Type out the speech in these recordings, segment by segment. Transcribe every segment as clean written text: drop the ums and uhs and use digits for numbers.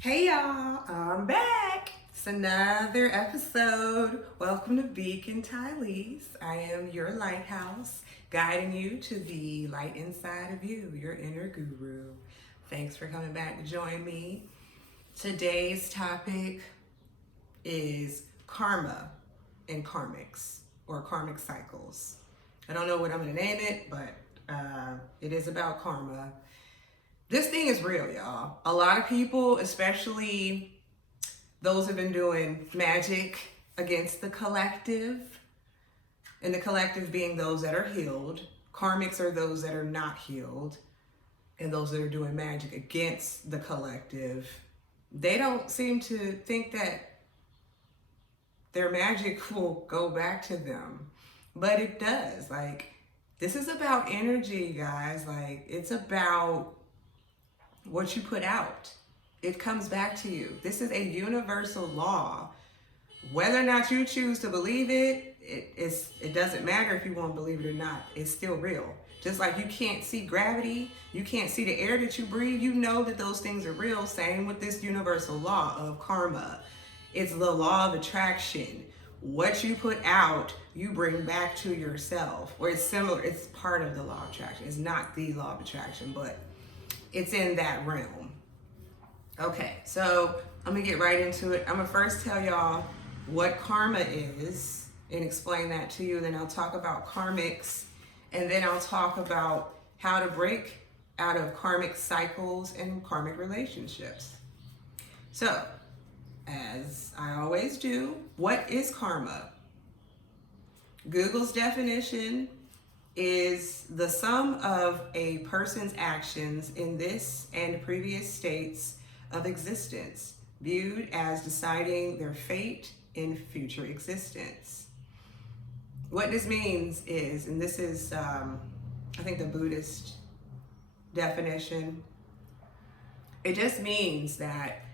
Hey y'all, I'm back. It's another episode. Welcome to Beacon Tylees. I am your lighthouse, guiding you to the light inside of you, your inner guru. Thanks for coming back to join me. Today's topic is karma and karmics or karmic cycles. I don't know what I'm going to name it, but it is about karma. This thing is real, y'all. A lot of people, especially those who've been doing magic against the collective, and the collective being those that are healed. Karmics are those that are not healed, and those that are doing magic against the collective. They don't seem to think that their magic will go back to them, but it does. Like, this is about energy, guys. Like, it's about what you put out. It comes back to you. This is a universal law. Whether or not you choose to believe it, it doesn't matter if you won't believe it or not. It's still real. Just like you can't see gravity, you can't see the air that you breathe, you know that those things are real. Same with this universal law of karma. It's the law of attraction. What you put out, you bring back to yourself. Or it's similar, it's part of the law of attraction. It's not the law of attraction, but it's in that realm. Okay, so I'm gonna get right into it. I'm gonna first tell y'all what karma is and explain that to you. Then I'll talk about karmics, and then I'll talk about how to break out of karmic cycles and karmic relationships. So, as I always do, what is karma? Google's definition is the sum of a person's actions in this and previous states of existence, viewed as deciding their fate in future existence. What this means is, and this is, I think, the Buddhist definition, it just means that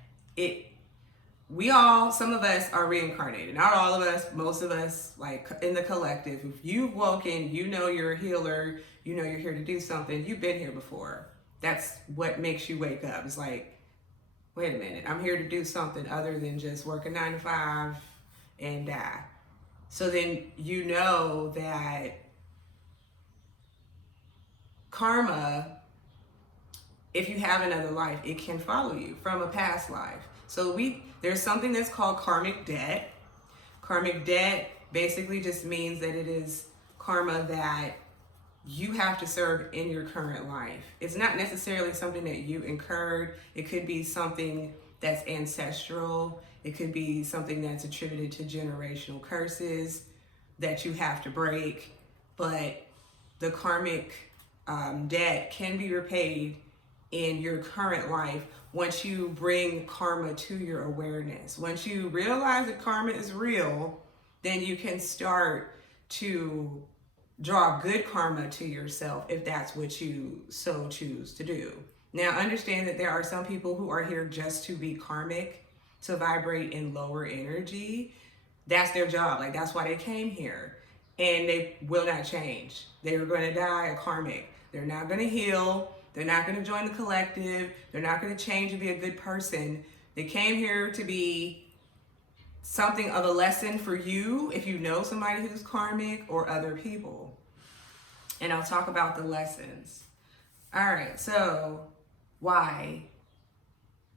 some of us are reincarnated. Not all of us, most of us, like in the collective. If you've woken, you know you're a healer, you know you're here to do something, you've been here before. That's what makes you wake up. It's like, wait a minute, I'm here to do something other than just work a 9 to 5 and die. So then you know that karma, if you have another life, it can follow you from a past life. So there's something that's called karmic debt. Karmic debt basically just means that it is karma that you have to serve in your current life. It's not necessarily something that you incurred. It could be something that's ancestral. It could be something that's attributed to generational curses that you have to break. But the karmic debt can be repaid in your current life once you bring karma to your awareness. Once you realize that karma is real, then you can start to draw good karma to yourself if that's what you so choose to do. Now, understand that there are some people who are here just to be karmic, to vibrate in lower energy. That's their job. Like, that's why they came here. And they will not change. They are going to die a karmic. They're not going to heal. They're not going to join the collective. They're not going to change and be a good person. They came here to be something of a lesson for you if you know somebody who's karmic or other people. And I'll talk about the lessons. All right, so why?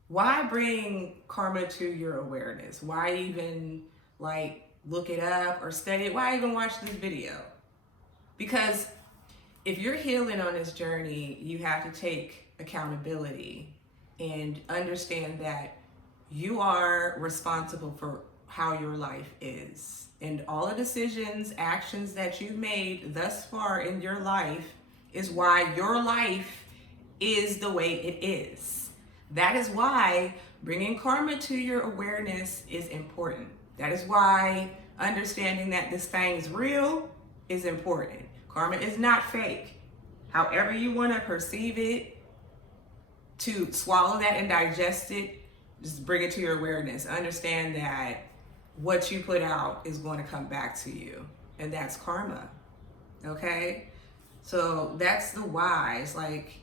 Why bring karma to your awareness? Why even look it up or study it? Why even watch this video? Because if you're healing on this journey, you have to take accountability and understand that you are responsible for how your life is. And all the decisions, actions that you've made thus far in your life is why your life is the way it is. That is why bringing karma to your awareness is important. That is why understanding that this thing is real is important. Karma is not fake. However you want to perceive it, to swallow that and digest it, just bring it to your awareness. Understand that what you put out is going to come back to you. And that's karma. Okay? So that's the why. It's like,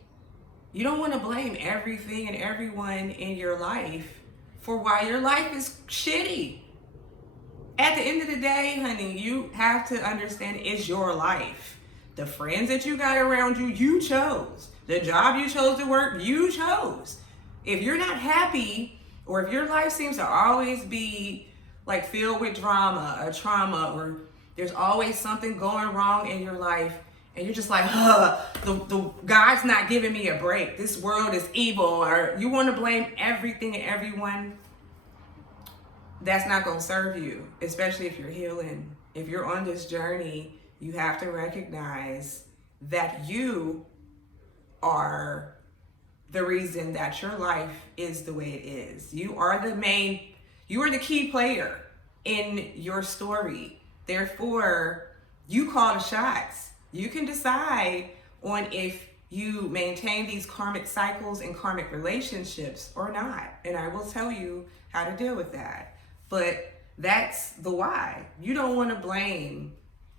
You don't want to blame everything and everyone in your life for why your life is shitty. At the end of the day, honey, you have to understand it's your life. The friends that you got around you, you chose. The job you chose to work, you chose. If you're not happy, or if your life seems to always be like filled with drama or trauma, or there's always something going wrong in your life, and you're just like, the God's not giving me a break. This world is evil, or you want to blame everything and everyone, that's not going to serve you, especially if you're healing. If you're on this journey, you have to recognize that you are the reason that your life is the way it is. You are the key player in your story. Therefore, you call the shots. You can decide on if you maintain these karmic cycles and karmic relationships or not. And I will tell you how to deal with that. But that's the why. You don't want to blame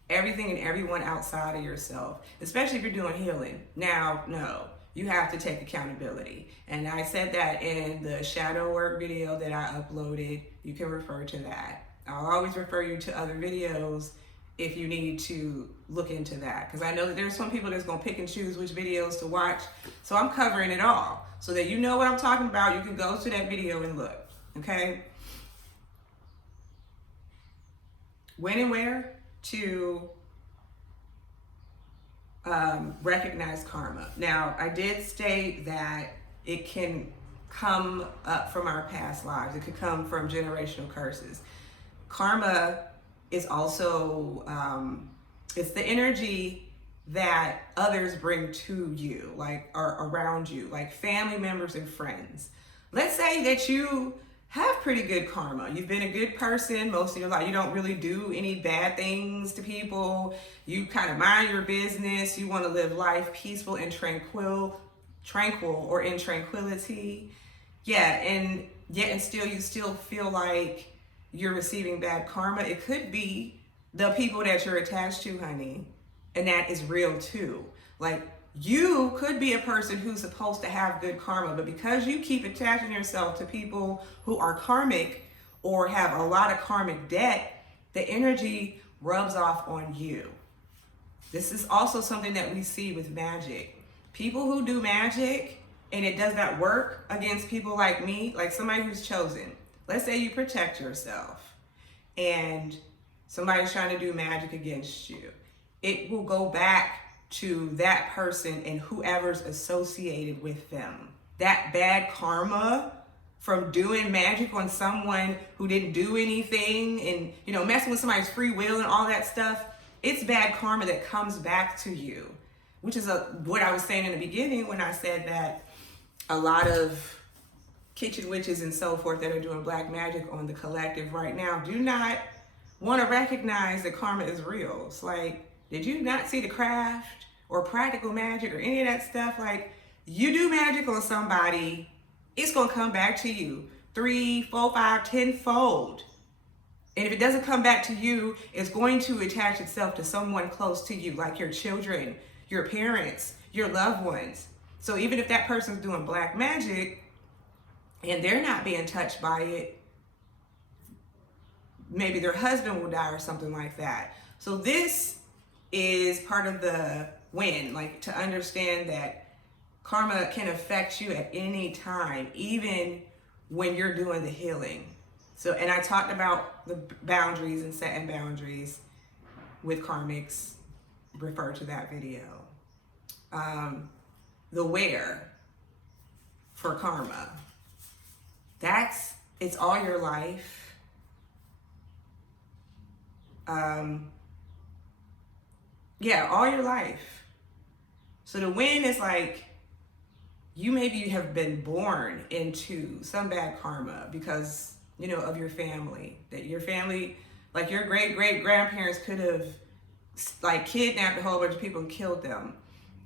everything and everyone outside of yourself, especially if you're doing healing. Now, no, you have to take accountability. And I said that in the shadow work video that I uploaded. You can refer to that. I'll always refer you to other videos if you need to look into that. Because I know that there's some people that's going to pick and choose which videos to watch. So I'm covering it all. So that you know what I'm talking about, you can go to that video and look. Okay? When and where to recognize karma. Now, I did state that it can come up from our past lives. It could come from generational curses. Karma is also, it's the energy that others bring to you, like, or around you, like family members and friends. Let's say that you have pretty good karma. You've been a good person most of your life. You don't really do any bad things to people. You kind of mind your business. You want to live life peaceful and tranquil or in tranquility. Yeah, and yet and still you still feel like you're receiving bad karma. It could be the people that you're attached to, honey. And that is real too. Like, you could be a person who's supposed to have good karma, but because you keep attaching yourself to people who are karmic or have a lot of karmic debt, the energy rubs off on you. This is also something that we see with magic. People who do magic and it does not work against people like me, like somebody who's chosen. Let's say you protect yourself and somebody's trying to do magic against you. It will go back to that person and whoever's associated with them. That bad karma from doing magic on someone who didn't do anything and, you know, messing with somebody's free will and all that stuff, it's bad karma that comes back to you, which is what I was saying in the beginning when I said that a lot of kitchen witches and so forth that are doing black magic on the collective right now do not want to recognize that karma is real. It's like, did you not see the craft or practical magic or any of that stuff? Like, you do magic on somebody, it's going to come back to you 3, 4, 5, 10-fold. And if it doesn't come back to you, it's going to attach itself to someone close to you, like your children, your parents, your loved ones. So even if that person's doing black magic and they're not being touched by it, maybe their husband will die or something like that. So this is part of the win, like to understand that karma can affect you at any time, even when you're doing the healing. So, and I talked about the boundaries and setting boundaries with karmics, refer to that video. The where for karma, it's all your life. Yeah, all your life. So the win is like, you maybe have been born into some bad karma because, you know, of your family. That your family, like your great-great-grandparents could have like kidnapped a whole bunch of people and killed them.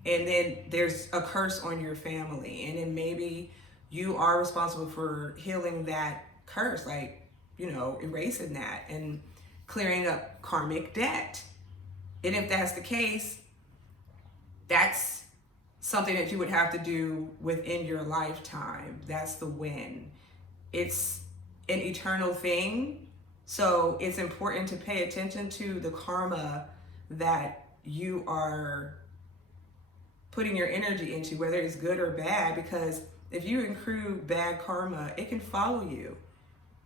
And then there's a curse on your family. And then maybe you are responsible for healing that curse, like, you know, erasing that and clearing up karmic debt. And if that's the case, that's something that you would have to do within your lifetime. That's the win. It's an eternal thing. So it's important to pay attention to the karma that you are putting your energy into, whether it's good or bad, because if you accrue bad karma, it can follow you.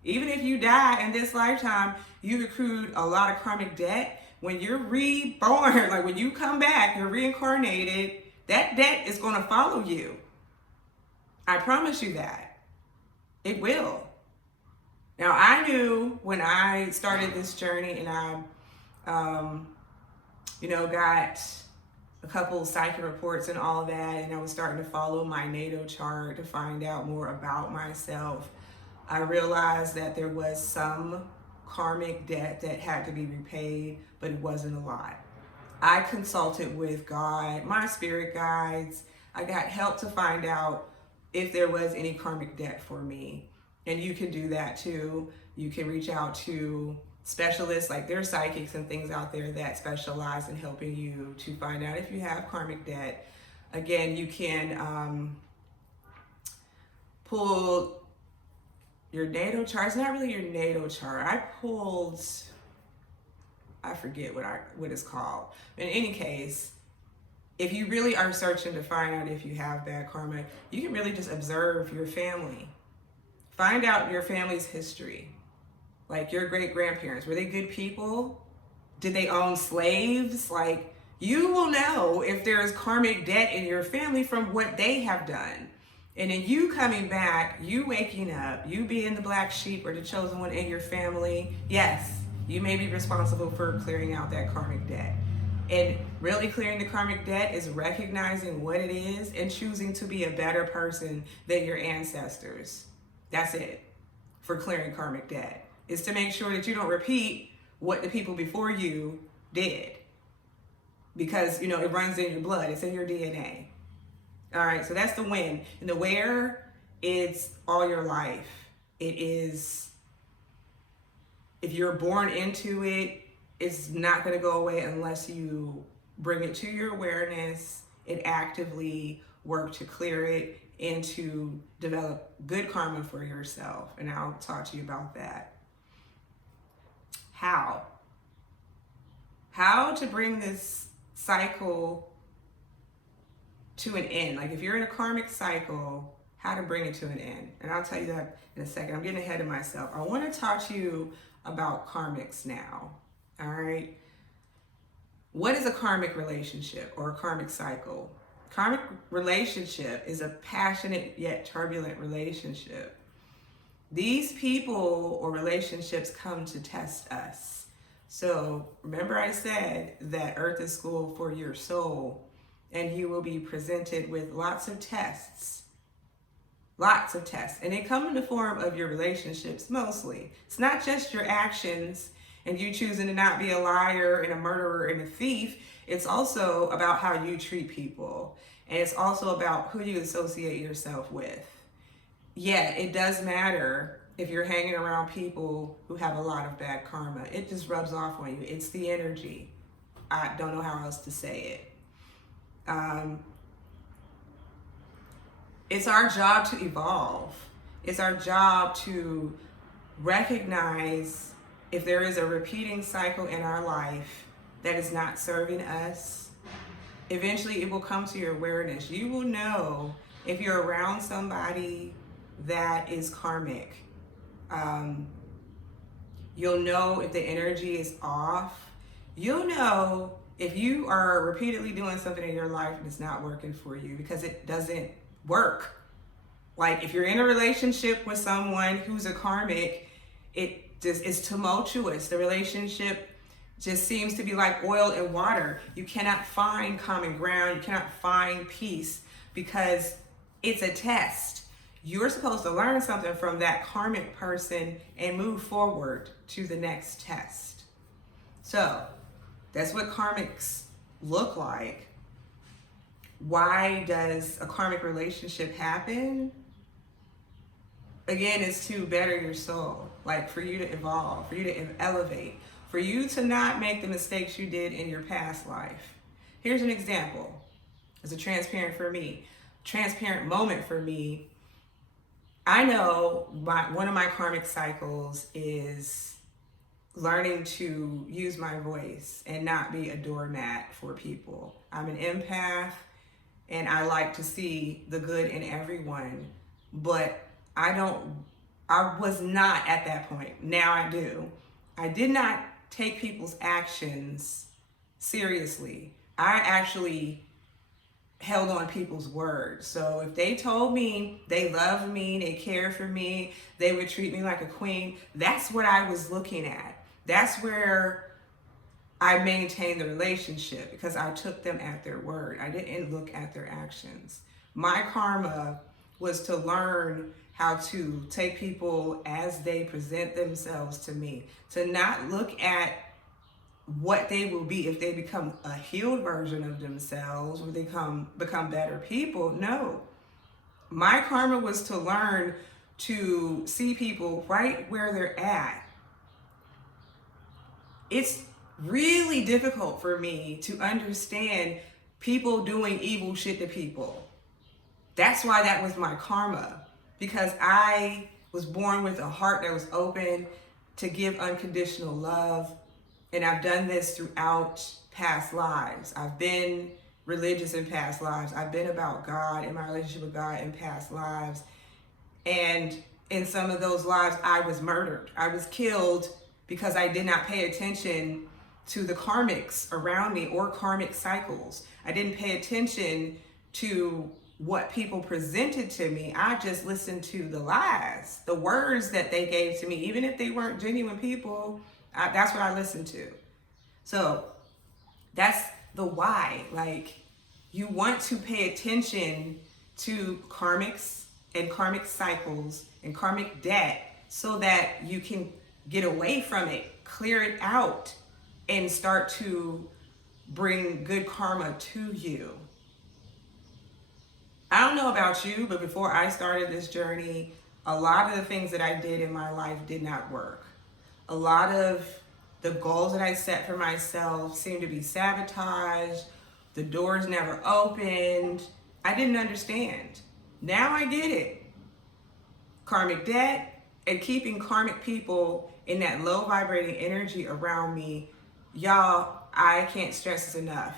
Even if you die in this lifetime, you've accrued a lot of karmic debt. When you're reborn, like when you come back, you're reincarnated, that debt is going to follow you. I promise you that. It will. Now, I knew when I started this journey and I, got a couple psychic reports and all that, and I was starting to follow my natal chart to find out more about myself, I realized that there was some karmic debt that had to be repaid, but it wasn't a lot. I consulted with God, my spirit guides. I got help to find out if there was any karmic debt for me. And you can do that too. You can reach out to specialists, like there's psychics and things out there that specialize in helping you to find out if you have karmic debt. Again, you can pull your natal chart. It's not really your natal chart. I forget what it's called. In any case, if you really are searching to find out if you have bad karma, you can really just observe your family. Find out your family's history. Like your great-grandparents, were they good people? Did they own slaves? Like, you will know if there is karmic debt in your family from what they have done. And then you coming back, you waking up, you being the black sheep or the chosen one in your family, yes, you may be responsible for clearing out that karmic debt. And really clearing the karmic debt is recognizing what it is and choosing to be a better person than your ancestors. That's it for clearing karmic debt. Is to make sure that you don't repeat what the people before you did. Because, it runs in your blood. It's in your DNA. All right, so that's the win. And the where, it's all your life. It is, if you're born into it, it's not going to go away unless you bring it to your awareness and actively work to clear it and to develop good karma for yourself. And I'll talk to you about that. How to bring this cycle to an end. Like if you're in a karmic cycle, how to bring it to an end. And I'll tell you that in a second. I'm getting ahead of myself. I want to talk to you about karmics now. All right. What is a karmic relationship or a karmic cycle? Karmic relationship is a passionate yet turbulent relationship. These people or relationships come to test us. So remember I said that Earth is school for your soul, and you will be presented with lots of tests. Lots of tests. And they come in the form of your relationships mostly. It's not just your actions and you choosing to not be a liar and a murderer and a thief. It's also about how you treat people. And it's also about who you associate yourself with. Yeah, it does matter if you're hanging around people who have a lot of bad karma. It just rubs off on you. It's the energy. I don't know how else to say it. It's our job to evolve. It's our job to recognize if there is a repeating cycle in our life that is not serving us. Eventually it will come to your awareness. You will know if you're around somebody that is karmic. You'll know if the energy is off. You'll know if you are repeatedly doing something in your life and it's not working for you because it doesn't work. Like if you're in a relationship with someone who's a karmic, it just is tumultuous. The relationship just seems to be like oil and water. You cannot find common ground. You cannot find peace because it's a test. You're supposed to learn something from that karmic person and move forward to the next test. So that's what karmics look like. Why does a karmic relationship happen? Again, it's to better your soul, like for you to evolve, for you to elevate, for you to not make the mistakes you did in your past life. Here's an example. It's a transparent moment for me. I know one of my karmic cycles is learning to use my voice and not be a doormat for people. I'm an empath and I like to see the good in everyone, but I was not at that point. Now I do. I did not take people's actions seriously. I actually held on people's words. So if they told me they love me, they care for me, they would treat me like a queen, that's what I was looking at. That's where I maintained the relationship, because I took them at their word. I didn't look at their actions. My karma was to learn how to take people as they present themselves to me, to not look at what they will be if they become a healed version of themselves or they become better people. No. My karma was to learn to see people right where they're at. It's really difficult for me to understand people doing evil shit to people. That's why that was my karma, because I was born with a heart that was open to give unconditional love. And I've done this throughout past lives. I've been religious in past lives. I've been about God and my relationship with God in past lives. And in some of those lives, I was murdered. I was killed because I did not pay attention to the karmics around me or karmic cycles. I didn't pay attention to what people presented to me. I just listened to the lies, the words that they gave to me, even if they weren't genuine people. That's what I listened to. So that's the why. Like, you want to pay attention to karmics and karmic cycles and karmic debt so that you can get away from it, clear it out, and start to bring good karma to you. I don't know about you, but before I started this journey, a lot of the things that I did in my life did not work. A lot of the goals that I set for myself seemed to be sabotaged. The doors never opened. I didn't understand. Now I get it. Karmic debt and keeping karmic people in that low vibrating energy around me. Y'all, I can't stress this enough.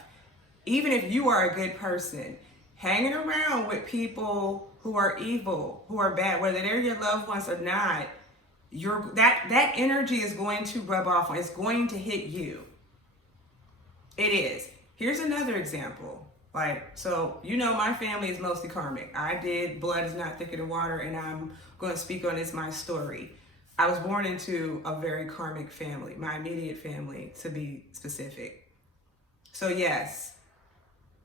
Even if you are a good person, hanging around with people who are evil, who are bad, whether they're your loved ones or not, that energy is going to rub off on. It's going to hit you. It is. Here's another example. So my family is mostly karmic. I did Blood Is Not Thicker Than Water, and I'm going to speak on this, my story. I was born into a very karmic family, my immediate family, to be specific. So yes,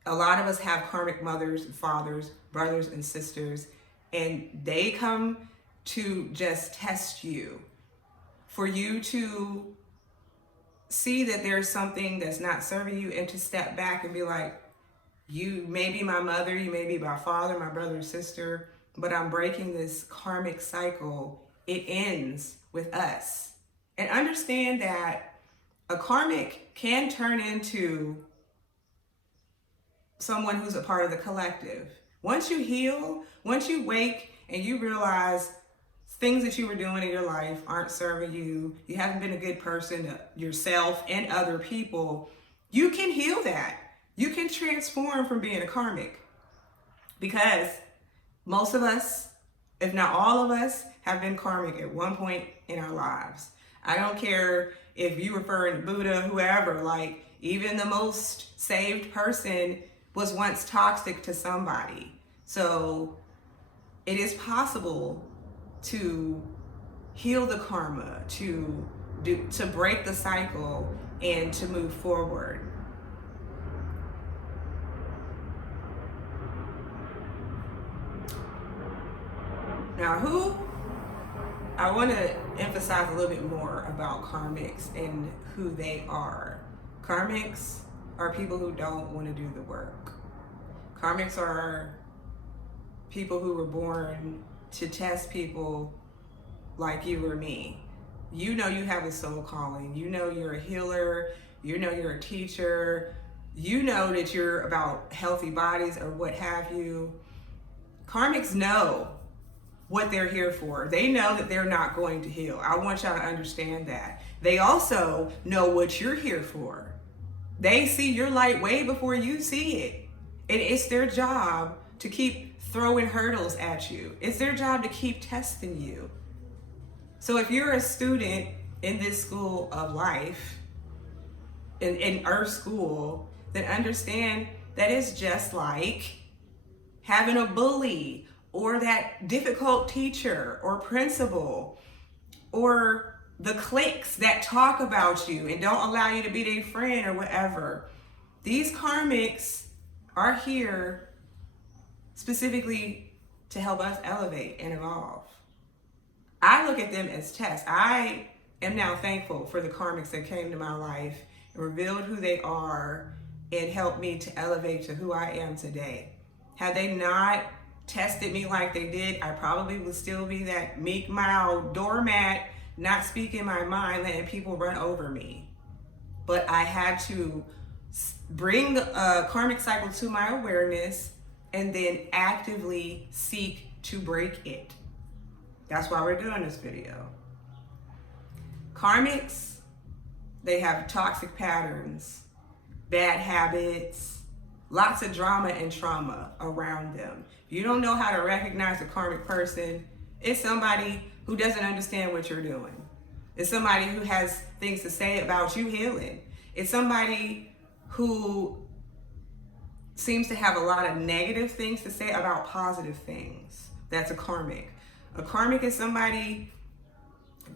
a lot of us have karmic mothers and fathers, brothers and sisters, and they come to just test you, for you to see that there's something that's not serving you, and to step back and be like, you may be my mother, you may be my father, my brother or sister, but I'm breaking this karmic cycle. It ends with us. And understand that a karmic can turn into someone who's a part of the collective. Once you heal, once you wake and you realize things that you were doing in your life aren't serving you, you haven't been a good person to yourself and other people, you can heal that. You can transform from being a karmic, because most of us, if not all of us, have been karmic at one point in our lives. I don't care if you referring to Buddha, whoever, even the most saved person was once toxic to somebody. So it is possible to heal the karma, to break the cycle, and to move forward. Now, I want to emphasize a little bit more about karmics and who they are. Karmics are people who don't want to do the work. Karmics are people who were born to test people like you or me. You know you have a soul calling. You know you're a healer. You know you're a teacher. you know that you're about healthy bodies or what have you. Karmics know what they're here for. They know that they're not going to heal. I want y'all to understand that. They also know what you're here for. They see your light way before you see it. And it's their job to keep throwing hurdles at you. It's their job to keep testing you. So if you're a student in this school of life, in Earth School, then understand that it's just like having a bully or that difficult teacher or principal or the cliques that talk about you and don't allow you to be their friend or whatever. These karmics are here specifically to help us elevate and evolve. I look at them as tests. I am now thankful for the karmics that came to my life and revealed who they are and helped me to elevate to who I am today. Had they not tested me like they did, I probably would still be that meek, mild doormat, not speaking my mind, letting people run over me. But I had to bring the karmic cycle to my awareness and then actively seek to break it. That's why we're doing this video. Karmics, they have toxic patterns, bad habits, lots of drama and trauma around them. If you don't know how to recognize a karmic person, it's somebody who doesn't understand what you're doing. It's somebody who has things to say about you healing. It's somebody who seems to have a lot of negative things to say about positive things. That's a karmic. A karmic is somebody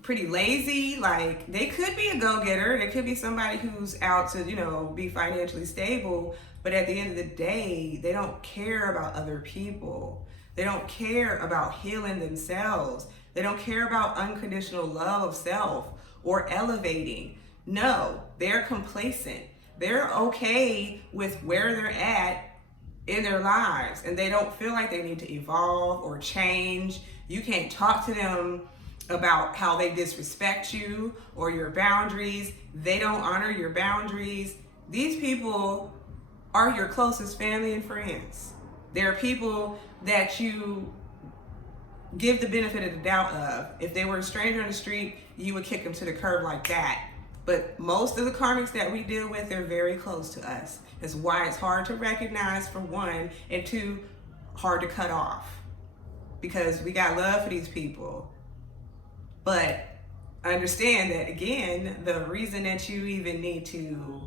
pretty lazy. Like, they could be a go-getter. They could be somebody who's out to, be financially stable. But at the end of the day, they don't care about other people. They don't care about healing themselves. They don't care about unconditional love of self or elevating. No, they're complacent. They're okay with where they're at in their lives, and they don't feel like they need to evolve or change. You can't talk to them about how they disrespect you or your boundaries. They don't honor your boundaries. These people are your closest family and friends. They're people that you give the benefit of the doubt of. If they were a stranger on the street, you would kick them to the curb like that. But most of the karmics that we deal with, they're very close to us. That's why it's hard to recognize, for one, and two, hard to cut off. Because we got love for these people. But understand that, again, the reason that you even need to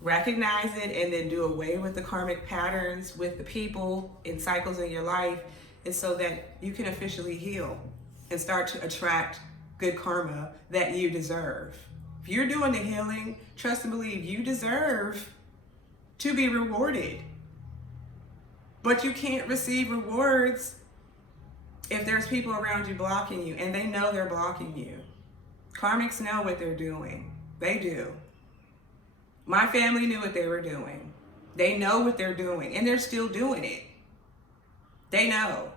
recognize it and then do away with the karmic patterns with the people and cycles in your life is so that you can officially heal and start to attract good karma that you deserve. If you're doing the healing, trust and believe you deserve to be rewarded. But you can't receive rewards if there's people around you blocking you, and they know they're blocking you. Karmics know what they're doing. They do. My family knew what they were doing. They know what they're doing, and they're still doing it. They know.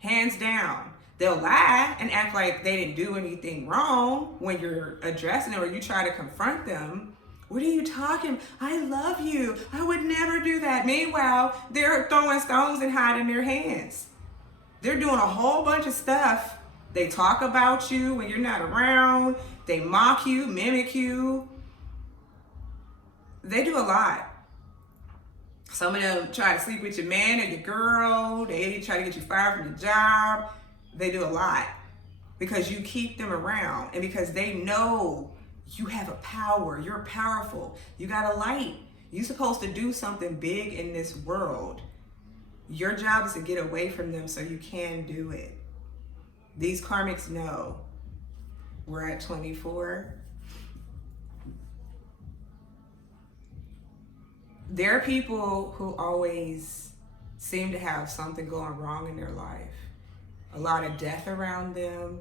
Hands down. They'll lie and act like they didn't do anything wrong when you're addressing it or you try to confront them. What are you talking? I love you. I would never do that. Meanwhile, they're throwing stones and hiding their hands. They're doing a whole bunch of stuff. They talk about you when you're not around. They mock you, mimic you. They do a lot. Some of them try to sleep with your man or your girl. They try to get you fired from the job. They do a lot because you keep them around and because they know you have a power. You're powerful. You got a light. You're supposed to do something big in this world. Your job is to get away from them so you can do it. These karmics know. We're at 24. There are people who always seem to have something going wrong in their life. A lot of death around them,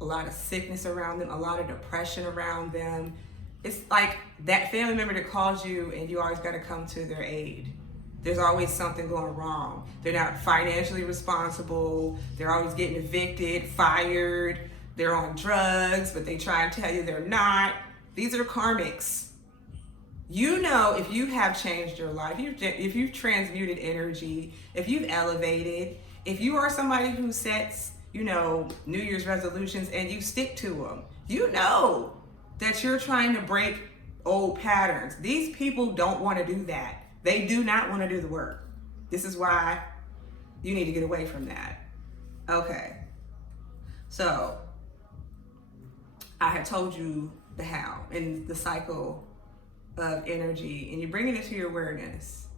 a lot of sickness around them, a lot of depression around them. It's like that family member that calls you and you always got to come to their aid. There's always something going wrong. They're not financially responsible. They're always getting evicted, fired. They're on drugs, but they try to tell you they're not. These are karmics. You know, if you have changed your life, if you've transmuted energy, if you've elevated, if you are somebody who sets, New Year's resolutions and you stick to them, you know that you're trying to break old patterns. These people don't want to do that. They do not want to do the work. This is why you need to get away from that. Okay. So, I have told you the how and the cycle of energy, and you're bringing it to your awareness.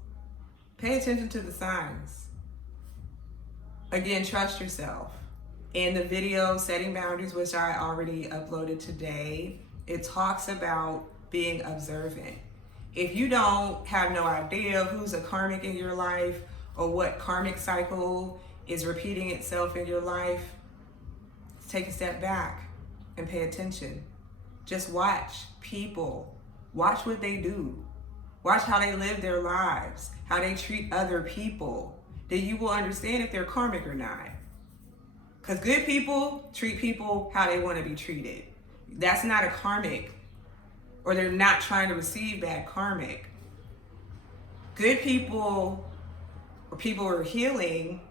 Pay attention to the signs. Again, trust yourself. In the video, Setting Boundaries, which I already uploaded today, it talks about being observant. If you don't have no idea who's a karmic in your life or what karmic cycle is repeating itself in your life, take a step back and pay attention. Just watch people. Watch what they do. Watch how they live their lives, how they treat other people. Then you will understand if they're karmic or not. Because good people treat people how they want to be treated. That's not a karmic, or they're not trying to receive bad karmic. Good people, or people who are healing,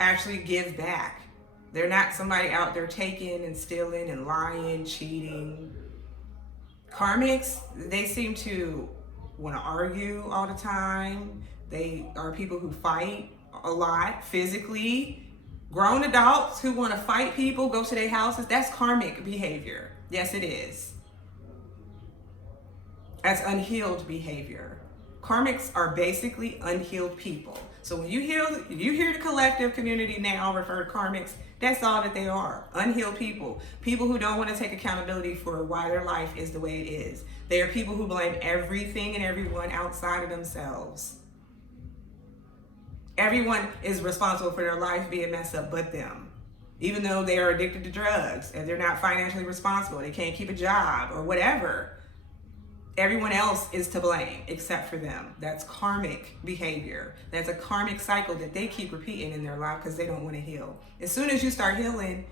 actually give back. They're not somebody out there taking and stealing and lying, cheating. Karmics, they seem to want to argue all the time. They are people who fight a lot physically. Grown adults who want to fight people, go to their houses, that's karmic behavior. Yes, it is. That's unhealed behavior. Karmics are basically unhealed people. So when you hear the collective community now refer to karmics, that's all that they are. Unhealed people. People who don't want to take accountability for why their life is the way it is. They are people who blame everything and everyone outside of themselves. Everyone is responsible for their life being messed up but them. Even though they are addicted to drugs and they're not financially responsible, they can't keep a job or whatever. Everyone else is to blame except for them. That's karmic behavior. That's a karmic cycle that they keep repeating in their life because they don't want to heal. As soon as you start healing,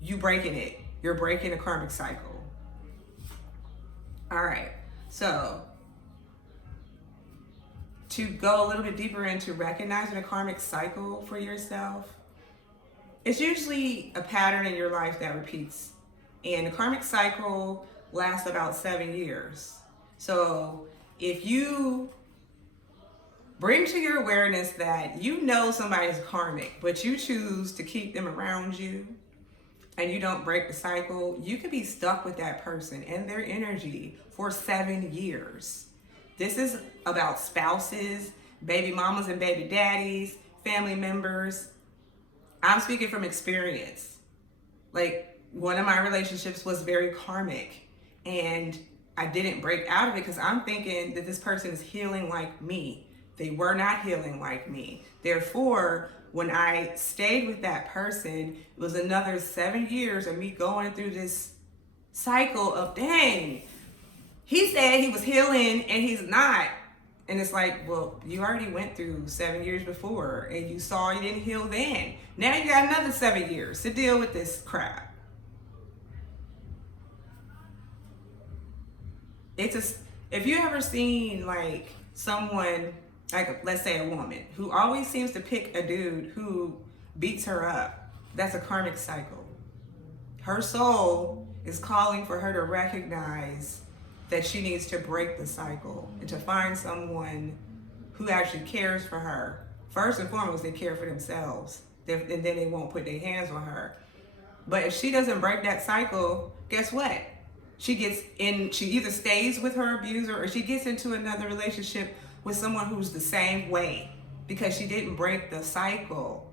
you breaking it. You're breaking a karmic cycle. All right. So, to go a little bit deeper into recognizing a karmic cycle for yourself, it's usually a pattern in your life that repeats. And the karmic cycle lasts about 7 years. So if you bring to your awareness that you know somebody's karmic, but you choose to keep them around you and you don't break the cycle, you could be stuck with that person and their energy for 7 years. This is about spouses, baby mamas and baby daddies, family members. I'm speaking from experience. Like, one of my relationships was very karmic, and I didn't break out of it because I'm thinking that this person is healing like me. They were not healing like me. Therefore, when I stayed with that person, it was another 7 years of me going through this cycle of, dang, he said he was healing and he's not. And it's like, well, you already went through 7 years before and you saw you didn't heal then. Now you got another 7 years to deal with this crap. If you ever seen like someone, like let's say a woman, who always seems to pick a dude who beats her up, that's a karmic cycle. Her soul is calling for her to recognize that she needs to break the cycle and to find someone who actually cares for her. First and foremost, they care for themselves, and then they won't put their hands on her. But if she doesn't break that cycle, guess what? She either stays with her abuser or she gets into another relationship with someone who's the same way because she didn't break the cycle.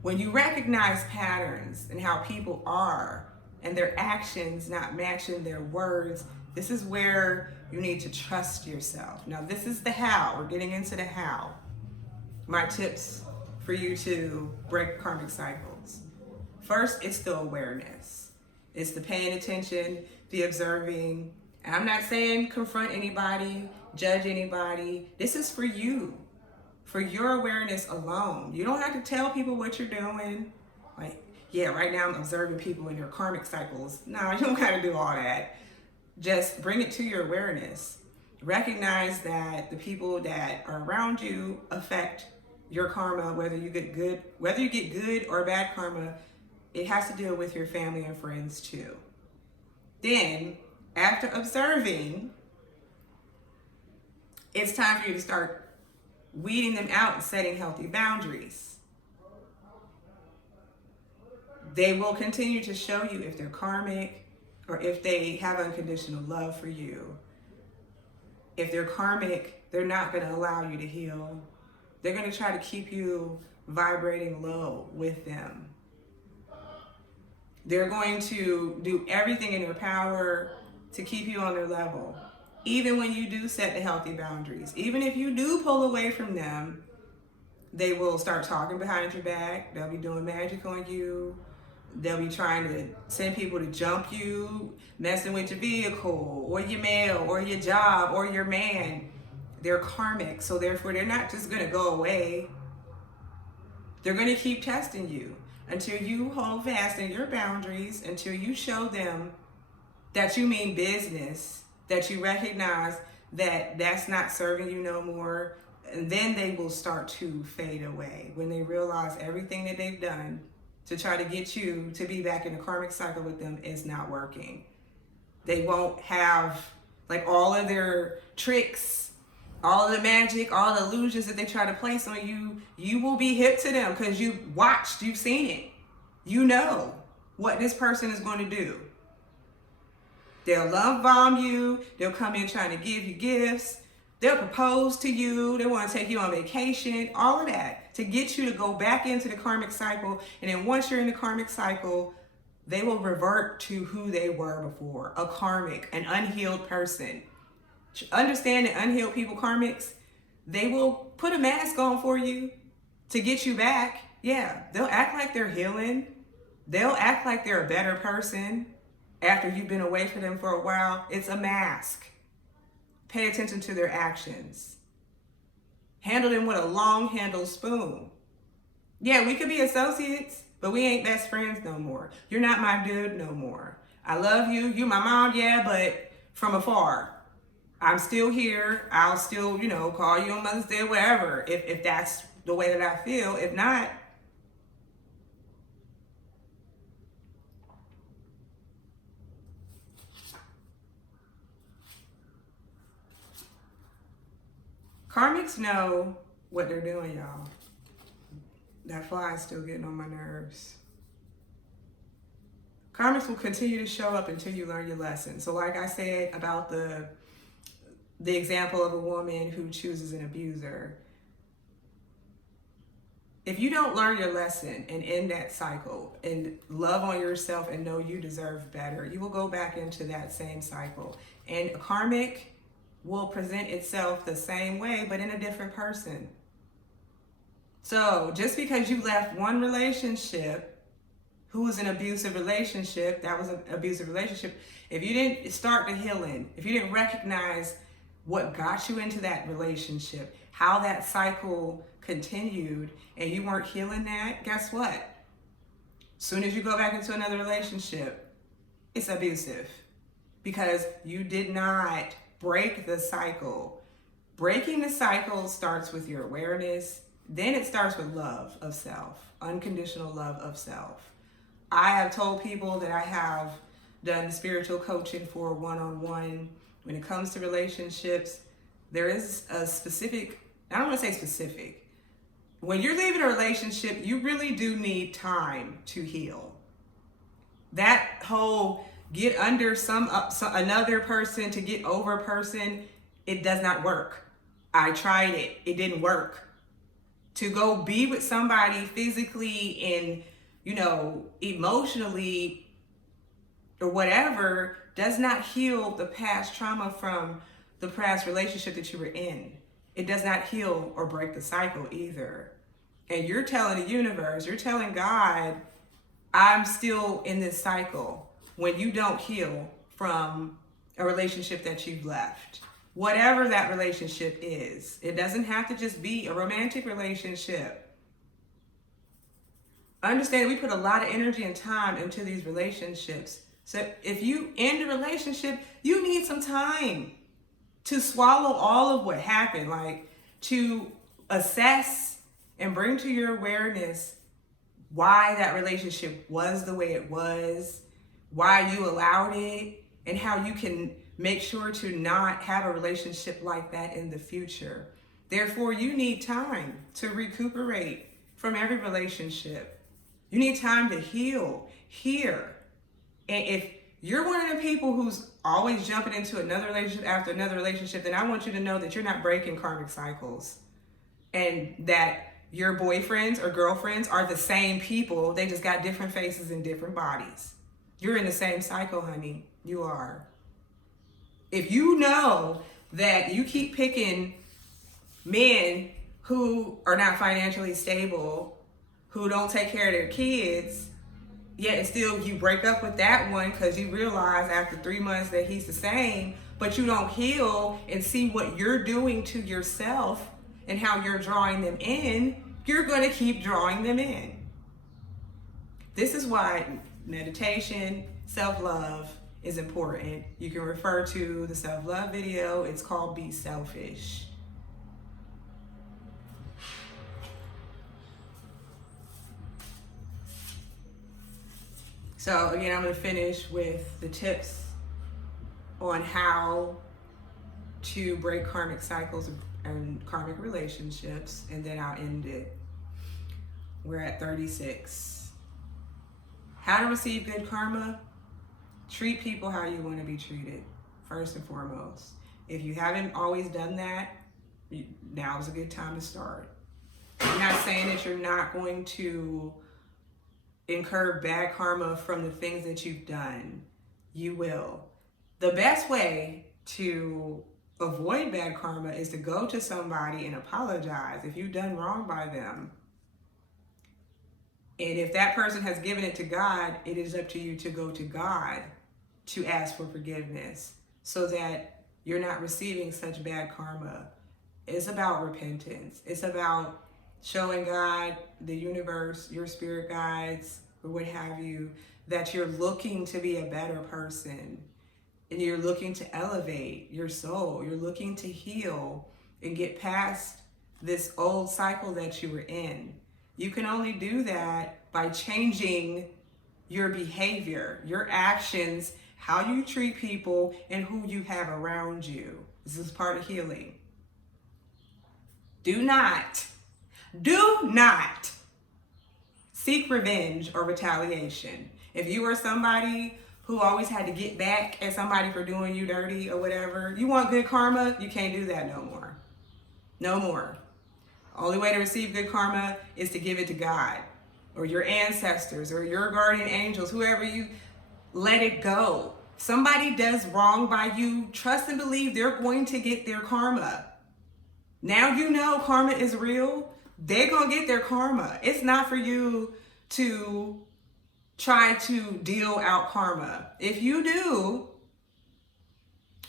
When you recognize patterns and how people are and their actions not matching their words, this is where you need to trust yourself. Now, this is the how. We're getting into the how. My tips for you to break karmic cycles. First, it's the awareness. It's the paying attention, the observing. And I'm not saying confront anybody, judge anybody. This is for you, for your awareness alone. You don't have to tell people what you're doing. Like, yeah, right now I'm observing people in their karmic cycles. No, you don't got to do all that. just bring it to your awareness. Recognize that the people that are around you affect your karma, whether you get good or bad karma. It has to deal with your family and friends too. Then, after observing, it's time for you to start weeding them out and setting healthy boundaries. They will continue to show you if they're karmic or if they have unconditional love for you. If they're karmic, they're not going to allow you to heal. They're going to try to keep you vibrating low with them. They're going to do everything in their power to keep you on their level. Even when you do set the healthy boundaries, even if you do pull away from them, they will start talking behind your back. They'll be doing magic on you. They'll be trying to send people to jump you, messing with your vehicle or your mail or your job or your man. They're karmic, so therefore they're not just going to go away. They're going to keep testing you until you hold fast in your boundaries, until you show them that you mean business, that you recognize that that's not serving you no more. And then they will start to fade away when they realize everything that they've done to try to get you to be back in the karmic cycle with them is not working. They won't have like all of their tricks, all of the magic, all the illusions that they try to place on you. You will be hip to them because you've watched, you've seen it. You know what this person is going to do. They'll love bomb you. They'll come in trying to give you gifts. They'll propose to you. They want to take you on vacation. All of that to get you to go back into the karmic cycle. And then once you're in the karmic cycle, they will revert to who they were before. A karmic, an unhealed person. Understand that unhealed people, karmics, they will put a mask on for you to get you back. Yeah, they'll act like they're healing. They'll act like they're a better person after you've been away from them for a while. It's a mask. Pay attention to their actions. Handle them with a long-handled spoon. Yeah, we could be associates, but we ain't best friends no more. You're not my dude no more. I love you. You my mom, yeah, but from afar. I'm still here. I'll still, call you on Mother's Day, wherever, if that's the way that I feel. If not, karmics know what they're doing, y'all. That fly is still getting on my nerves. Karmics will continue to show up until you learn your lesson. So like I said about the example of a woman who chooses an abuser. If you don't learn your lesson and end that cycle and love on yourself and know you deserve better, you will go back into that same cycle. And a karmic will present itself the same way, but in a different person. So just because you left one relationship, who was an abusive relationship, that was an abusive relationship, if you didn't start the healing, if you didn't recognize what got you into that relationship, how that cycle continued, and you weren't healing that, guess what? As soon as you go back into another relationship, it's abusive because you did not break the cycle. Breaking the cycle starts with your awareness. Then it starts with love of self, unconditional love of self. I have told people that I have done spiritual coaching for one-on-one. When it comes to relationships, there is a specific, I don't want to say specific. When you're leaving a relationship, you really do need time to heal. That whole get under another person to get over a person, it does not work. I tried it. It didn't work. To go be with somebody physically and, emotionally or whatever does not heal the past trauma from the past relationship that you were in. It does not heal or break the cycle either. And you're telling the universe, you're telling God, I'm still in this cycle when you don't heal from a relationship that you've left. Whatever that relationship is. It doesn't have to just be a romantic relationship. Understand, we put a lot of energy and time into these relationships So if you end a relationship, you need some time to swallow all of what happened, like to assess and bring to your awareness why that relationship was the way it was, why you allowed it, and how you can make sure to not have a relationship like that in the future. Therefore, you need time to recuperate from every relationship. You need time to heal here. And if you're one of the people who's always jumping into another relationship after another relationship, then I want you to know that you're not breaking karmic cycles, and that your boyfriends or girlfriends are the same people. They just got different faces and different bodies. You're in the same cycle, honey. You are. If you know that you keep picking men who are not financially stable, who don't take care of their kids, yet still you break up with that one because you realize after 3 months that he's the same, but you don't heal and see what you're doing to yourself and how you're drawing them in, you're going to keep drawing them in. This is why meditation, self-love is important. You can refer to the self-love video. It's called Be Selfish. So again, I'm going to finish with the tips on how to break karmic cycles and karmic relationships, and then I'll end it. We're at 36. How to receive good karma? Treat people how you want to be treated, first and foremost. If you haven't always done that, now is a good time to start. I'm not saying that you're not going to incur bad karma from the things that you've done. You will. The best way to avoid bad karma is to go to somebody and apologize if you've done wrong by them. And if that person has given it to God, it is up to you to go to God to ask for forgiveness so that you're not receiving such bad karma. It's about repentance. It's about showing God, the universe, your spirit guides, or what have you, that you're looking to be a better person. And you're looking to elevate your soul. You're looking to heal and get past this old cycle that you were in. You can only do that by changing your behavior, your actions, how you treat people, and who you have around you. This is part of healing. Do not seek revenge or retaliation. If you are somebody who always had to get back at somebody for doing you dirty or whatever, you want good karma, you can't do that no more. No more. Only way to receive good karma is to give it to God or your ancestors or your guardian angels, whoever you let it go. Somebody does wrong by you, trust and believe they're going to get their karma. Now you know karma is real. They're going to get their karma. It's not for you to try to deal out karma. If you do,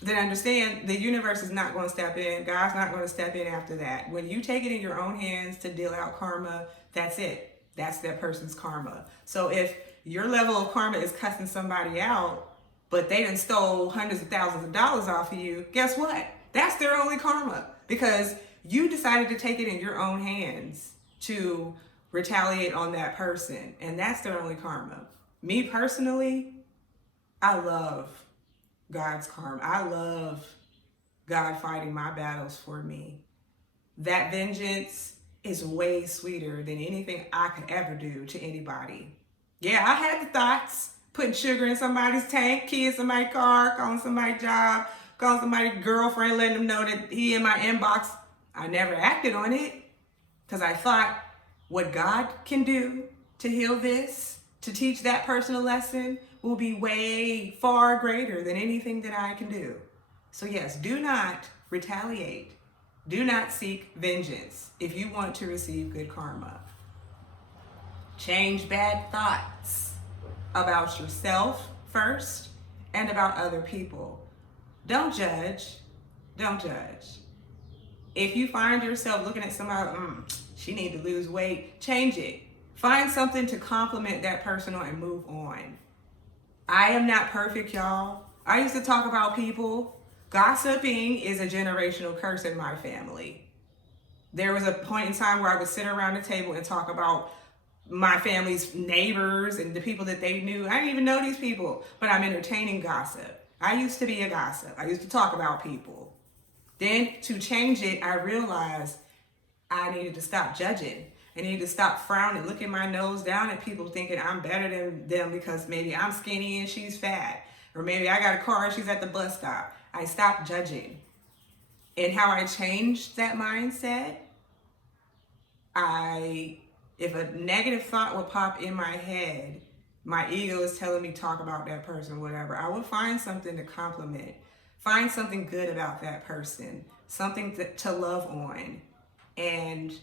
then understand the universe is not going to step in. God's not going to step in after that. When you take it in your own hands to deal out karma, that's it. That's that person's karma. So if your level of karma is cussing somebody out, but they done stole hundreds of thousands of dollars off of you, guess what? That's their only karma, because you decided to take it in your own hands to retaliate on that person, and that's their only karma. Me personally, I love God's karma. I love God fighting my battles for me. That vengeance is way sweeter than anything I could ever do to anybody. Yeah, I had the thoughts, putting sugar in somebody's tank, key in somebody's car, calling somebody's job, calling somebody's girlfriend, letting them know that he in my inbox. I never acted on it because I thought what God can do to heal this, to teach that person a lesson, will be way far greater than anything that I can do. So yes, do not retaliate. Do not seek vengeance if you want to receive good karma. Change bad thoughts about yourself first and about other people. Don't judge. Don't judge. If you find yourself looking at somebody, she need to lose weight, change it. Find something to compliment that person on and move on. I am not perfect, y'all. I used to talk about people. Gossiping is a generational curse in my family. There was a point in time where I would sit around the table and talk about my family's neighbors and the people that they knew. I didn't even know these people, but I'm entertaining gossip. I used to be a gossip. I used to talk about people. Then to change it, I realized I needed to stop judging. I needed to stop frowning, looking my nose down at people thinking I'm better than them because maybe I'm skinny and she's fat. Or maybe I got a car and she's at the bus stop. I stopped judging. And how I changed that mindset, if a negative thought would pop in my head, my ego is telling me talk about that person, whatever, I would find something to compliment, find something good about that person, something to love on. And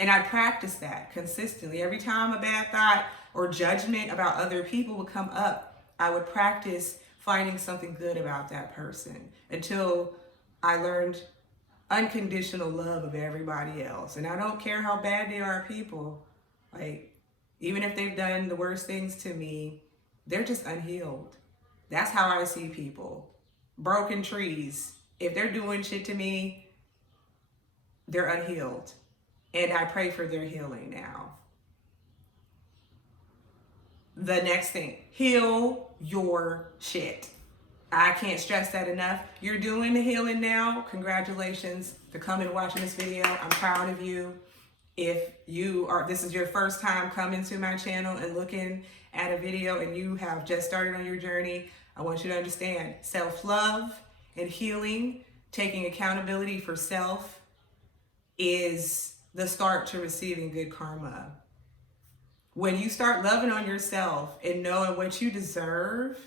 I practice that consistently. Every time a bad thought or judgment about other people would come up, I would practice finding something good about that person until I learned unconditional love of everybody else. And I don't care how bad they are people. Like, even if they've done the worst things to me, they're just unhealed. That's how I see people. Broken trees. If they're doing shit to me, they're unhealed. And I pray for their healing now. The next thing, heal your shit. I can't stress that enough. You're doing the healing now. Congratulations for coming and watching this video. I'm proud of you. If this is your first time coming to my channel and looking at a video and you have just started on your journey, I want you to understand self-love and healing, taking accountability for self, is the start to receiving good karma. When you start loving on yourself and knowing what you deserve,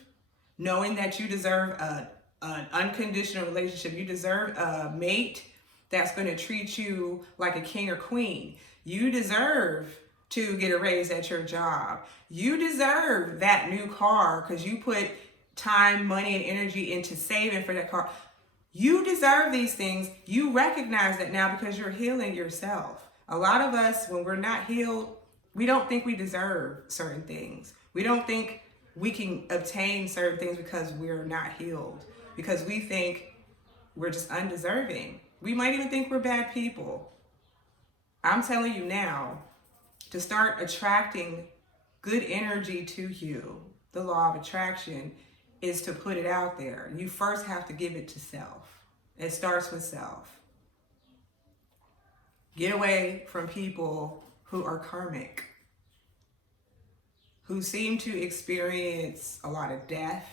knowing that you deserve an unconditional relationship, you deserve a mate that's going to treat you like a king or queen. You deserve to get a raise at your job. You deserve that new car because you put time, money, and energy into saving for that car. You deserve these things. You recognize that now because you're healing yourself. A lot of us, when we're not healed, we don't think we deserve certain things. We don't think we can obtain certain things because we're not healed. Because we think we're just undeserving. We might even think we're bad people. I'm telling you now, to start attracting good energy to you, the law of attraction is to put it out there. You first have to give it to self. It starts with self. Get away from people who are karmic, who seem to experience a lot of death,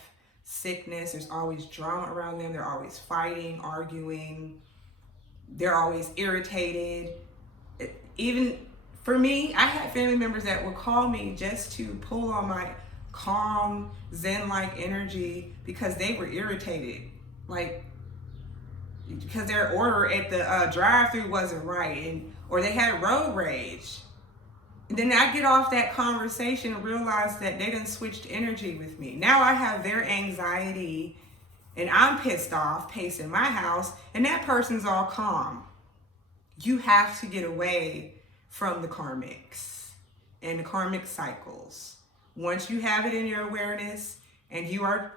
sickness. There's always drama around them. They're always fighting, arguing. They're always irritated. Even for me, I had family members that would call me just to pull on my calm, zen-like energy because they were irritated. Like, because their order at the drive-thru wasn't right, or they had road rage. And then I get off that conversation and realize that they done switched energy with me. Now I have their anxiety and I'm pissed off, pacing my house, and that person's all calm. You have to get away from the karmics and the karmic cycles. Once you have it in your awareness and you're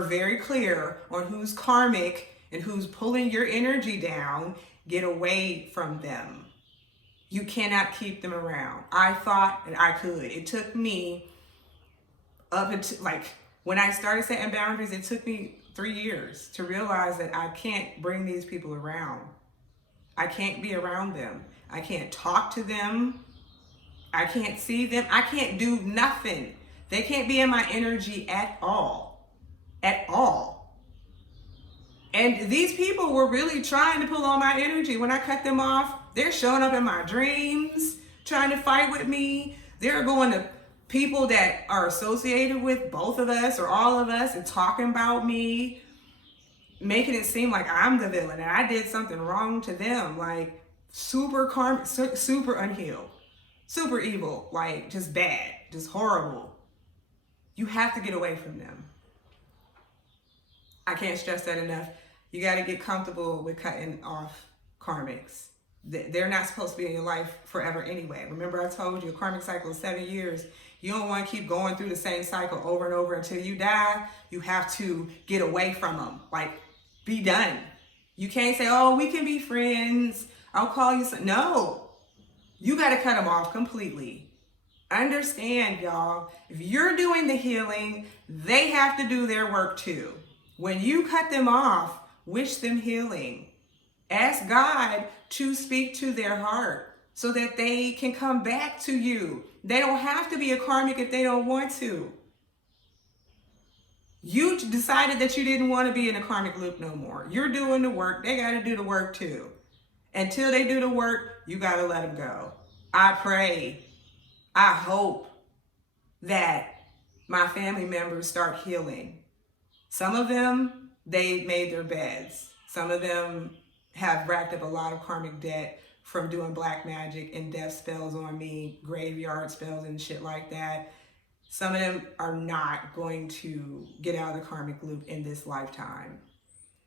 very clear on who's karmic and who's pulling your energy down, get away from them. You cannot keep them around. I thought that I could. It took me up until, like, when I started setting boundaries, it took me 3 years to realize that I can't bring these people around. I can't be around them. I can't talk to them. I can't see them. I can't do nothing. They can't be in my energy at all. At all. And these people were really trying to pull on my energy. When I cut them off, they're showing up in my dreams, trying to fight with me. They're going to people that are associated with both of us or all of us and talking about me, making it seem like I'm the villain and I did something wrong to them. Like, super karmic, super unhealed, super evil, like just bad, just horrible. You have to get away from them. I can't stress that enough. You got to get comfortable with cutting off karmics. They're not supposed to be in your life forever anyway. Remember I told you a karmic cycle is 7 years. You don't want to keep going through the same cycle over and over until you die. You have to get away from them. Like, be done. You can't say, oh, we can be friends. I'll call you. No, you got to cut them off completely. Understand, y'all, if you're doing the healing, they have to do their work too. When you cut them off, wish them healing. Ask God to speak to their heart so that they can come back to you. They don't have to be a karmic if they don't want to. You decided that you didn't want to be in a karmic loop no more. You're doing the work. They got to do the work too. Until they do the work, you got to let them go. I pray, I hope that my family members start healing. Some of them, they made their beds. Some of them have racked up a lot of karmic debt from doing black magic and death spells on me, graveyard spells and shit like that. Some of them are not going to get out of the karmic loop in this lifetime.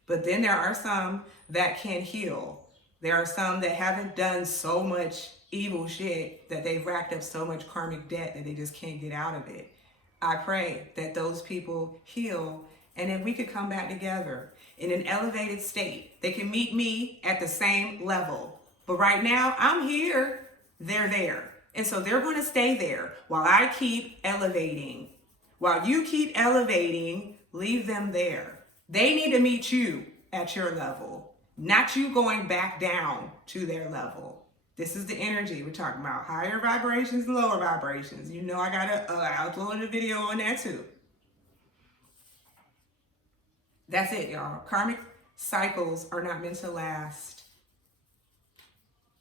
But then there are some that can heal. There are some that haven't done so much evil shit that they've racked up so much karmic debt that they just can't get out of it. I pray that those people heal and then we could come back together in an elevated state. They can meet me at the same level. But right now, I'm here, they're there. And so they're going to stay there while I keep elevating. While you keep elevating, leave them there. They need to meet you at your level, not you going back down to their level. This is the energy we're talking about. Higher vibrations and lower vibrations. You know I got to upload a video on that too. That's it, y'all. Karmic cycles are not meant to last.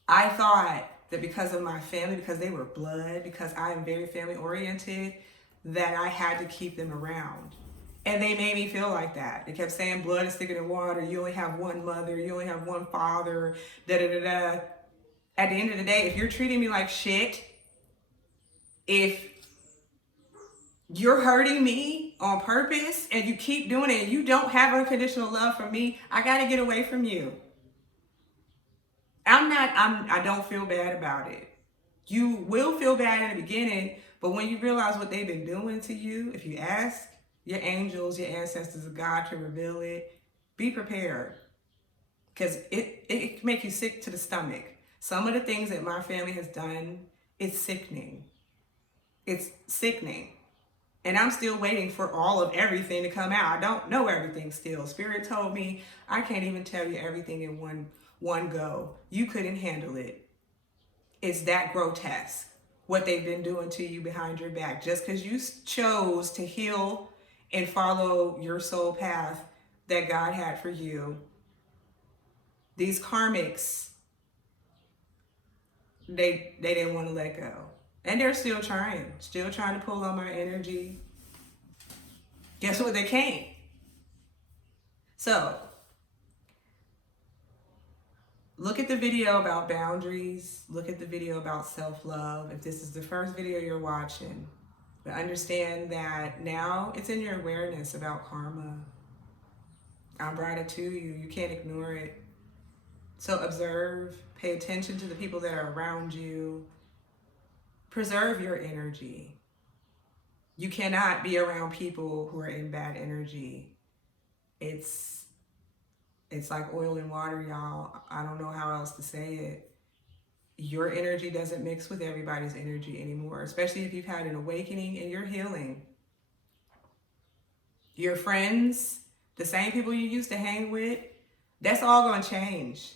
I thought that because of my family, because they were blood, because I am very family oriented, that I had to keep them around. And they made me feel like that. They kept saying blood is thicker than water. You only have one mother. You only have one father. Da da da da. At the end of the day, if you're treating me like shit, if you're hurting me on purpose and you keep doing it and you don't have unconditional love for me, I got to get away from you. I don't feel bad about it. You will feel bad in the beginning, but when you realize what they've been doing to you, if you ask your angels, your ancestors of God to reveal it, be prepared. Because it can make you sick to the stomach. Some of the things that my family has done, it's sickening. It's sickening. And I'm still waiting for all of everything to come out. I don't know everything still. Spirit told me I can't even tell you everything in one go. You couldn't handle it. It's that grotesque, what they've been doing to you behind your back. Just because you chose to heal and follow your soul path that God had for you. These karmics, they didn't want to let go. And they're still trying to pull on my energy. Guess what? They can't. So, look at the video about boundaries. Look at the video about self-love. If this is the first video you're watching, but understand that now it's in your awareness about karma. I brought it to you. You can't ignore it. So observe, pay attention to the people that are around you. Preserve your energy. You cannot be around people who are in bad energy. It's like oil and water, y'all. I don't know how else to say it. Your energy doesn't mix with everybody's energy anymore, especially if you've had an awakening and you're healing. Your friends, the same people you used to hang with, that's all going to change.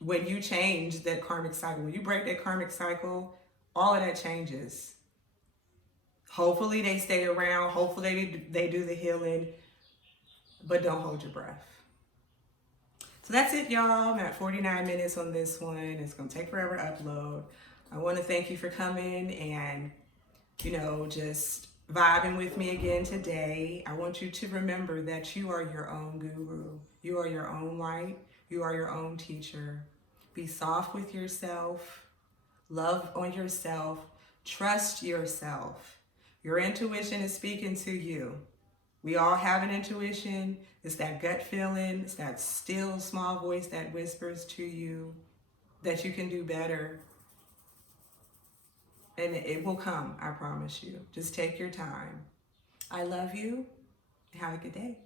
When you change that karmic cycle, when you break that karmic cycle, all of that changes. Hopefully they stay around. Hopefully they do the healing, but don't hold your breath. So that's it, y'all. I'm at 49 minutes on this one. It's going to take forever to upload. I want to thank you for coming and, just vibing with me again today. I want you to remember that you are your own guru. You are your own light. You are your own teacher. Be soft with yourself. Love on yourself. Trust yourself. Your intuition is speaking to you. We all have an intuition. It's that gut feeling. It's that still small voice that whispers to you that you can do better. And it will come, I promise you. Just take your time. I love you. Have a good day.